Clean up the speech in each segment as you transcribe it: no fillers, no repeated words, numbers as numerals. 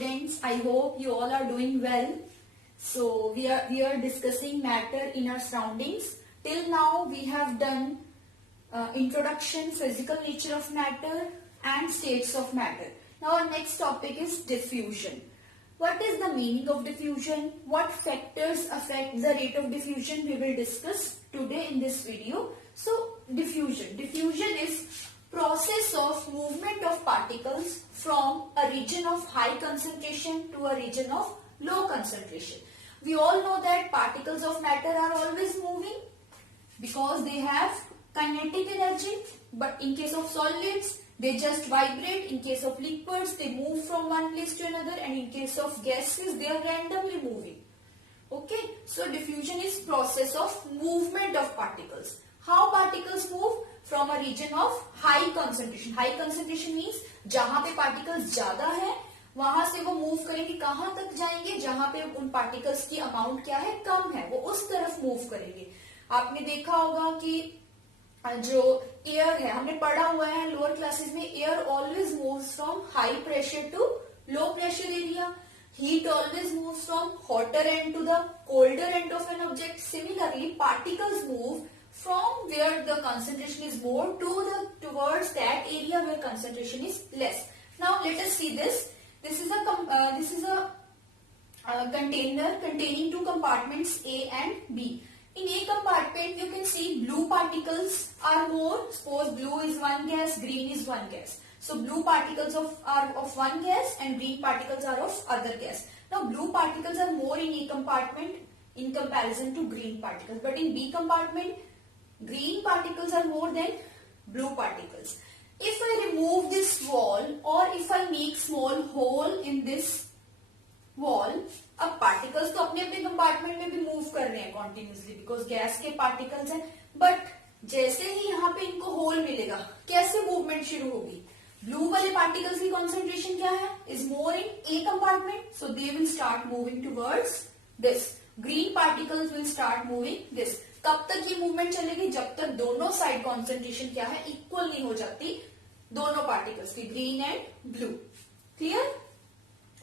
students, I hope you all are doing well. So we are discussing matter in our surroundings. Till now we have done introduction, physical nature of matter and states of matter. Now our next topic is diffusion. What is the meaning of diffusion? What factors affect the rate of diffusion? We will discuss today in this video. So diffusion. Diffusion is process of movement of particles from a region of high concentration to a region of low concentration. We all know that particles of matter are always moving because they have kinetic energy, but in case of solids they just vibrate. In case of liquids they move from one place to another, and in case of gases they are randomly moving. Okay, so diffusion is process of movement of particles. How particles move? From a region of high concentration. High concentration means जहां पे particles ज्यादा है वहां से वो move करेंगे. कहां तक जाएंगे? जहां पे उन पार्टिकल्स की अमाउंट क्या है, कम है, वो उस तरफ मूव करेंगे. आपने देखा होगा कि जो एयर है, हमने पढ़ा हुआ है लोअर क्लासेस में, air always moves from high pressure to low pressure area. Heat always moves from hotter end to the colder end of an object. Similarly, particles move from where the concentration is more towards that area where concentration is less. Now let us see this. This is a container containing two compartments A and B. In A compartment you can see blue particles are more. Suppose blue is one gas, green is one gas. So blue particles are of one gas and green particles are of other gas. Now blue particles are more in A compartment in comparison to green particles. But in B compartment, green particles are more than blue particles. If I remove this wall or if I make small hole in this wall, अब particles तो अपने अपने compartment में भी move कर रहे हैं continuously because gas के particles हैं. But जैसे ही यहाँ पे इनको hole मिलेगा, कैसे movement शुरू होगी? ब्लू वाले पार्टिकल्स की कॉन्सेंट्रेशन क्या है? Is more in A compartment, so they will start moving towards this. Green particles will start moving this. कब तक ये मूवमेंट चलेगी? जब तक दोनों साइड कॉन्सेंट्रेशन क्या है, इक्वल नहीं हो जाती दोनों पार्टिकल्स की, ग्रीन एंड ब्लू. क्लियर?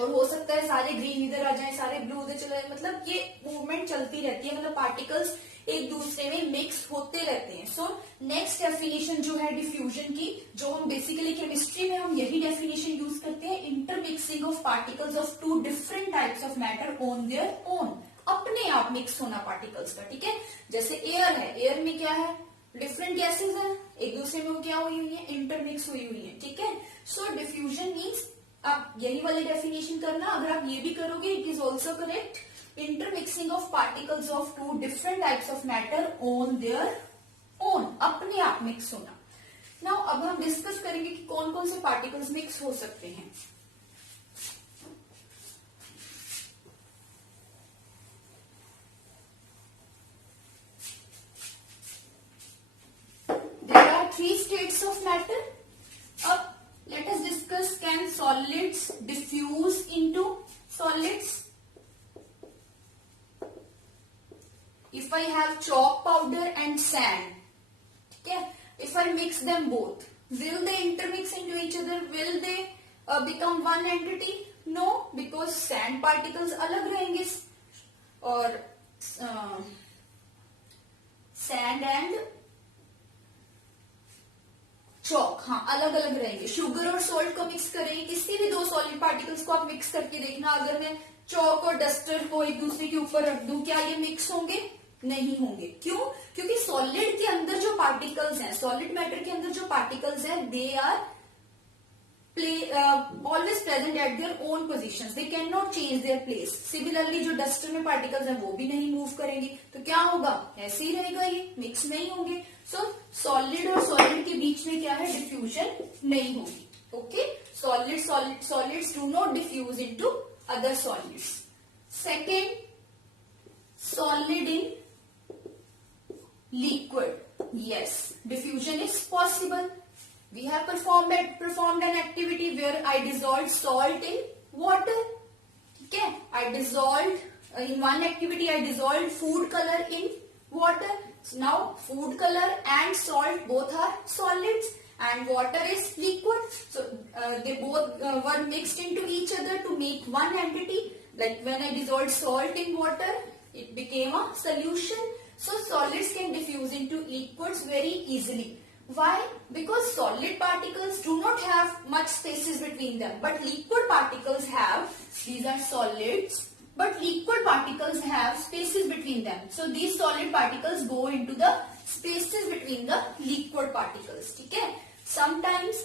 और हो सकता है सारे ग्रीन इधर आ जाए, सारे ब्लू उधर चले जाए, मतलब ये मूवमेंट चलती रहती है, मतलब पार्टिकल्स एक दूसरे में मिक्स होते रहते हैं. सो नेक्स्ट डेफिनेशन जो है डिफ्यूजन की, जो हम बेसिकली केमिस्ट्री में हम यही डेफिनेशन यूज करते हैं, intermixing of particles of two different types of matter on their own. अपने आप मिक्स होना पार्टिकल्स का. ठीक है, जैसे एयर है, एयर में क्या है, डिफरेंट गैसेज है, एक दूसरे में वो क्या हुई हुई है, इंटरमिक्स हुई हुई है. ठीक है, सो डिफ्यूजन मीन्स आप यही वाले डेफिनेशन करना. अगर आप ये भी करोगे it is also correct. Intermixing of particles of two different types of matter on their own, अपने आप मिक्स होना. नाउ अब हम डिस्कस करेंगे कि कौन कौन से पार्टिकल्स मिक्स हो सकते हैं. There are three states of matter. अब let us discuss, can solids diffuse into solids? If I have chalk powder and sand, okay, if I mix them both, will they intermix into each other? Will they become one entity? No, because sand particles अलग रहेंगे और sand and chalk हाँ अलग अलग रहेंगे. Sugar और salt को mix करेंगे, किसी भी दो सॉलिड पार्टिकल्स को आप मिक्स करके देखना. अगर मैं चॉक और डस्टर को एक दूसरे के ऊपर रख दूं, क्या ये मिक्स होंगे? नहीं होंगे. क्यों? क्योंकि सॉलिड के अंदर जो पार्टिकल्स हैं, सॉलिड मैटर के अंदर जो पार्टिकल्स हैं, they are always present at their own positions. They can not change their place. Similarly जो डस्टर में पार्टिकल्स हैं वो भी नहीं मूव करेंगे, तो क्या होगा? ऐसे ही रहेगा, ये मिक्स नहीं होंगे. सो सॉलिड और सॉलिड के बीच में क्या है, डिफ्यूजन नहीं होगी. Okay, solids do not diffuse into other solids. Second, solid in liquid. Yes, diffusion is possible. We have performed an activity where I dissolved salt in water. Okay, in one activity I dissolved food color in water. So now food color and salt both are solids, and water is liquid. So they both were mixed into each other to make one entity. Like when I dissolved salt in water, it became a solution. So solids can diffuse into liquids very easily. Why? Because solid particles do not have much spaces between them, but liquid particles have. These are solids, but liquid particles have spaces between them. So these solid particles go into the spaces between the liquid particles. ठीक है? Sometimes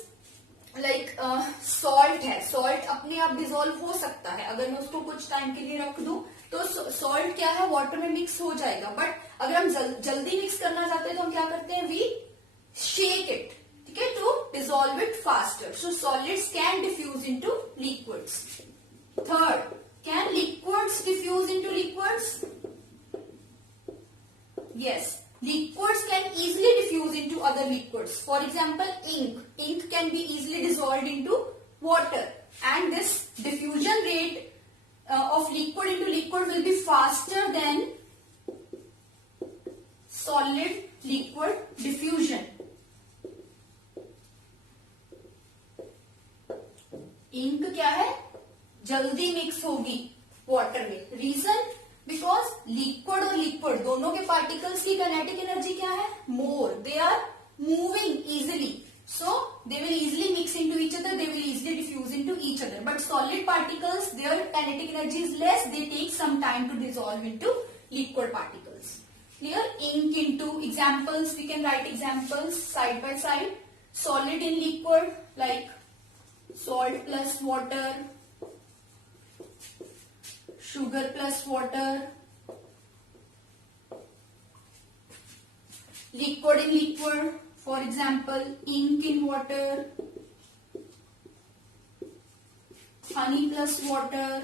like salt है, salt अपने आप dissolve हो सकता है. अगर मैं उसको कुछ time के लिए रख दूं, तो salt क्या है, water में mix हो जाएगा. But अगर हम जल्दी mix करना चाहते हैं तो हम क्या करते हैं, we shake it, ठीक है, to dissolve it faster. So solids can diffuse into liquids. Third, can liquids diffuse into liquids? Yes, liquids can easily diffuse into other liquids. For example, ink. Ink can be easily dissolved into water, and this diffusion rate of liquid into liquid will be faster than solid liquid diffusion. Ink क्या है, जल्दी mix होगी water में. Reason, because liquid और liquid दोनों के particles की kinetic energy क्या है, more. They are moving easily, so they will easily mix into each other, they will easily diffuse into each other. But solid particles, their kinetic energy is less, they take some time to dissolve into liquid particles. Clear? Ink into examples, we can write examples side by side. Solid in liquid, like salt plus water, sugar plus water. Liquid in liquid, for example, ink in water, honey plus water.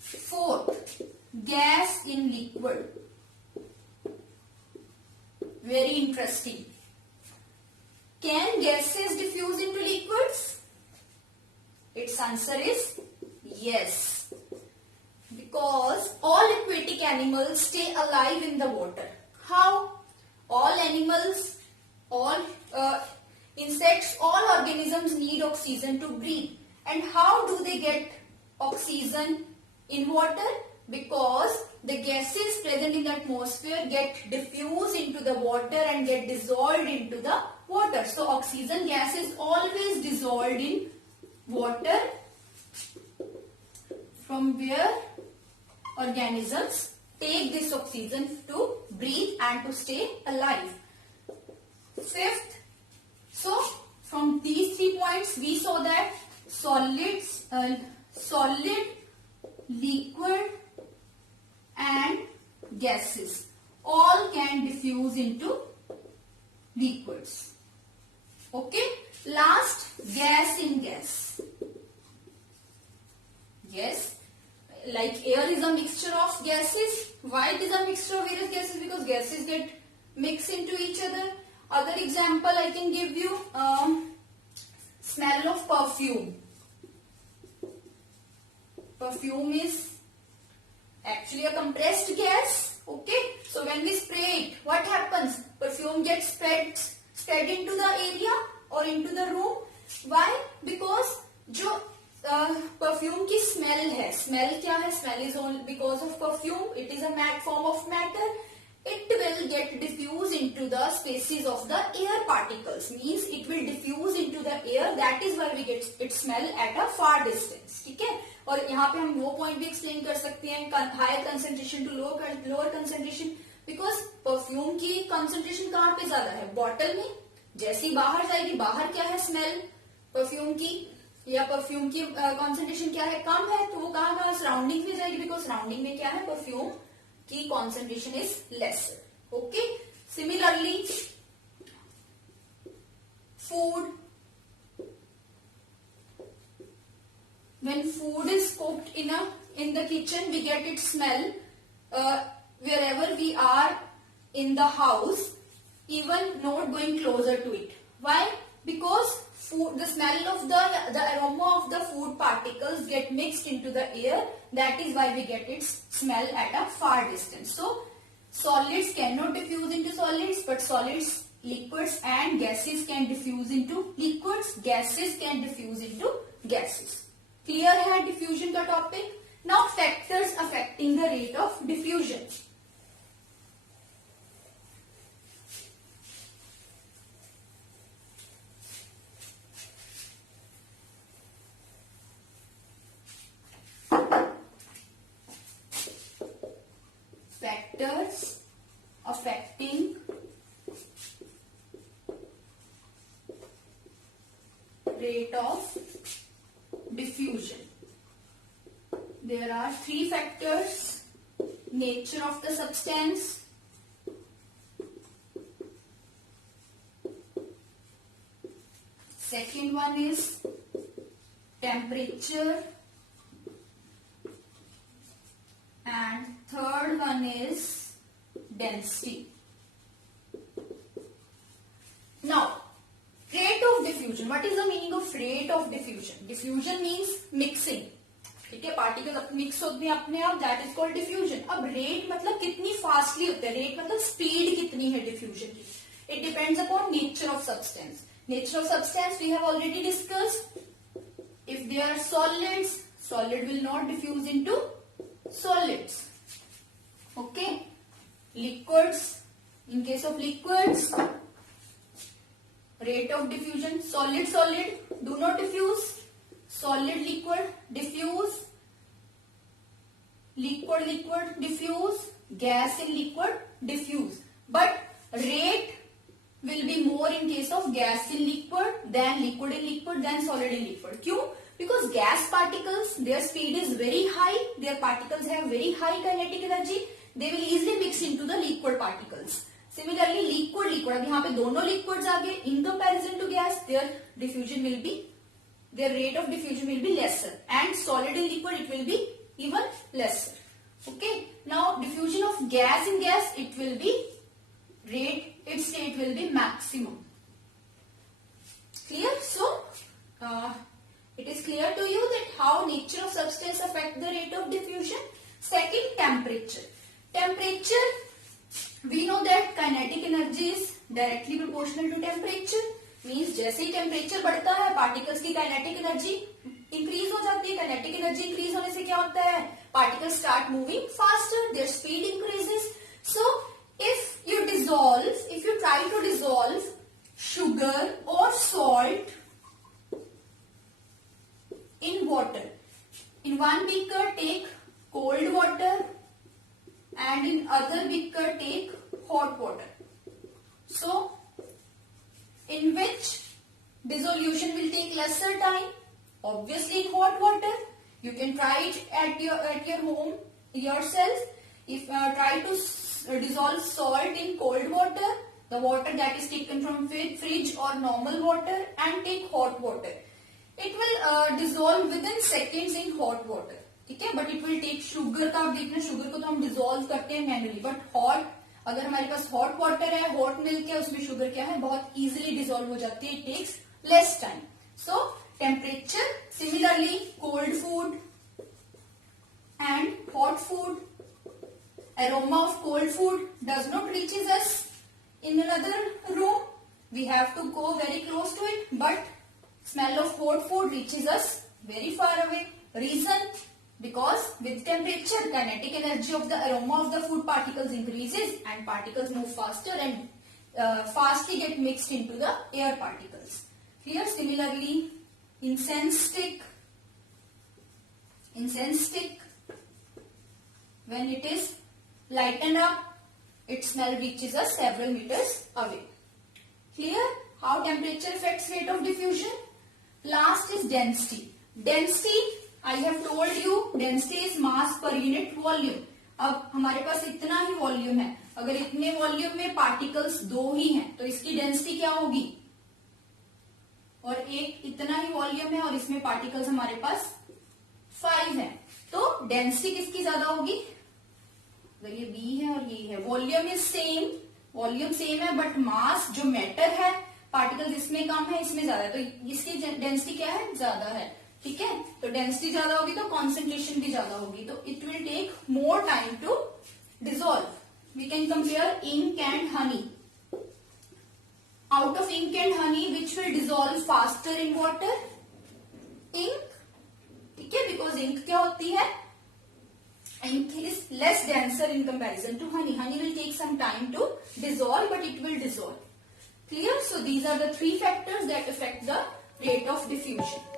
Fourth, gas in liquid. Very interesting. Can gases diffuse into liquids? Its answer is yes. Because all aquatic animals stay alive in the water. How? All animals, all insects, all organisms need oxygen to breathe. And how do they get oxygen in water? Because the gases present in the atmosphere get diffused into the water and get dissolved into the water. So oxygen gas is always dissolved in water, from where organisms take this oxygen to breathe and to stay alive. Fifth, so from these 3 points we saw that solids, solid, liquid and gases all can diffuse into liquids. Okay, last, gas in gas. Yes, like air is a mixture of gases. Why it is a mixture of various gases? Because gases get mixed into each other. Other example I can give you, smell of perfume. Perfume is actually a compressed gas. Okay, so when we spray it, what happens? Perfume gets spread into the area or into the room. Why? Because जो perfume की smell है, smell क्या है? Smell is only because of perfume. It is a form of matter. It will get diffused into the spaces of the air particles. Means it will diffuse into the air. That is why we get its smell at a far distance. ठीक है? और यहाँ पे हम वो point भी explain कर सकते हैं, higher concentration to lower concentration. Because perfume की कंसेंट्रेशन कहाँ पे ज्यादा है? बॉटल में. जैसी बाहर जाएगी, बाहर क्या है स्मेल परफ्यूम की, या परफ्यूम की कंसेंट्रेशन क्या है, कम है, तो वो कहाँ सराउंडिंग में जाएगी. बिकॉज सराउंडिंग में क्या है, परफ्यूम की concentration is lesser. Okay, similarly food. When food is cooked in the kitchen, we get its smell wherever we are in the house, even not going closer to it. Why? Because the smell of the aroma of the food particles get mixed into the air. That is why we get its smell at a far distance. So Solids cannot diffuse into solids, but solids, liquids and gases can diffuse into liquids. Gases can diffuse into gases. Clear है diffusion का topic? Now factors affecting the rate of diffusion. Factors affecting rate of diffusion. There are three factors: nature of the substance, second one is temperature, and third one is density. Now, rate of diffusion. What is the meaning of rate of diffusion? Diffusion means mixing. ठीक है, particle mix होते हैं अपने आप, that is called diffusion. अब rate मतलब कितनी fastly होता है, रेट मतलब स्पीड कितनी है डिफ्यूजन की. It depends upon nature of substance. Nature of substance we have already discussed. If they are solids, solid will not diffuse into solids. Okay, liquids, in case of liquids, rate of diffusion, solid do not diffuse, solid liquid diffuse, liquid diffuse, gas in liquid diffuse. But rate will be more in case of gas in liquid than liquid in liquid than solid in liquid. क्यों? Because gas particles, their speed is very high, their particles have very high kinetic energy, they will easily mix into the liquid particles. Similarly, liquid, अब यहाँ पे दोनों liquids आ गए, in comparison to gas, their rate of diffusion will be lesser, and solid in liquid it will be even lesser. Okay, now diffusion of gas in gas, its rate will be maximum. Clear? So, it is clear to you that how nature of substance affect the rate of diffusion. Second, temperature. Temperature, we know that kinetic energy is directly proportional to temperature. Means जैसे ही temperature बढ़ता है, particles की kinetic energy increase हो जाती है. Kinetic energy increase होने से क्या होता है? Particles start moving faster, their speed increases. So, if you try to dissolve sugar or salt in water, in one beaker take cold water and in other beaker take hot water. So, in which dissolution will take lesser time? Obviously in hot water. You can try it at your home yourself. If try to dissolve salt in cold water, the water that is taken from fridge or normal water, and take hot water. It will dissolve within seconds in hot water. ठीक है, but it will take sugar का, आप देखना sugar को तो हम dissolve करते हैं manually, but hot, अगर हमारे पास hot water है, hot milk है, उसमें sugar क्या है, बहुत easily dissolve हो जाती है. It takes less time. So temperature, similarly cold food and hot food, aroma of cold food does not reaches us in another room. We have to go very close to it, but smell of hot food reaches us very far away. Reason? Because with temperature, kinetic energy of the aroma of the food particles increases and particles move faster and fastly get mixed into the air particles. Here, similarly, incense stick, when it is lightened up, its smell reaches us several meters away. Clear? How temperature affects rate of diffusion? Last is density. Density, I have told you, density is mass per unit volume. अब हमारे पास इतना ही volume है, अगर इतने volume में particles दो ही हैं तो इसकी डेंसिटी क्या होगी? और एक इतना ही वॉल्यूम है और इसमें पार्टिकल्स हमारे पास 5 हैं, तो डेंसिटी किसकी ज्यादा होगी? अगर ये B है और ये है, वॉल्यूम सेम है, बट मास जो मैटर है, पार्टिकल्स इसमें कम है, इसमें ज्यादा है, तो इसकी डेंसिटी क्या है? ज्यादा है. ठीक है, तो डेंसिटी ज्यादा होगी तो कॉन्सेंट्रेशन भी ज्यादा होगी, तो it will take more time to dissolve. We can compare ink and honey. Out of ink and honey, which will dissolve faster in water? Ink. ठीक है, because ink क्या होती है? Ink is less denser in comparison to honey. Honey will take some time to dissolve, but it will dissolve. Clear? So these are the three factors that affect the rate of diffusion.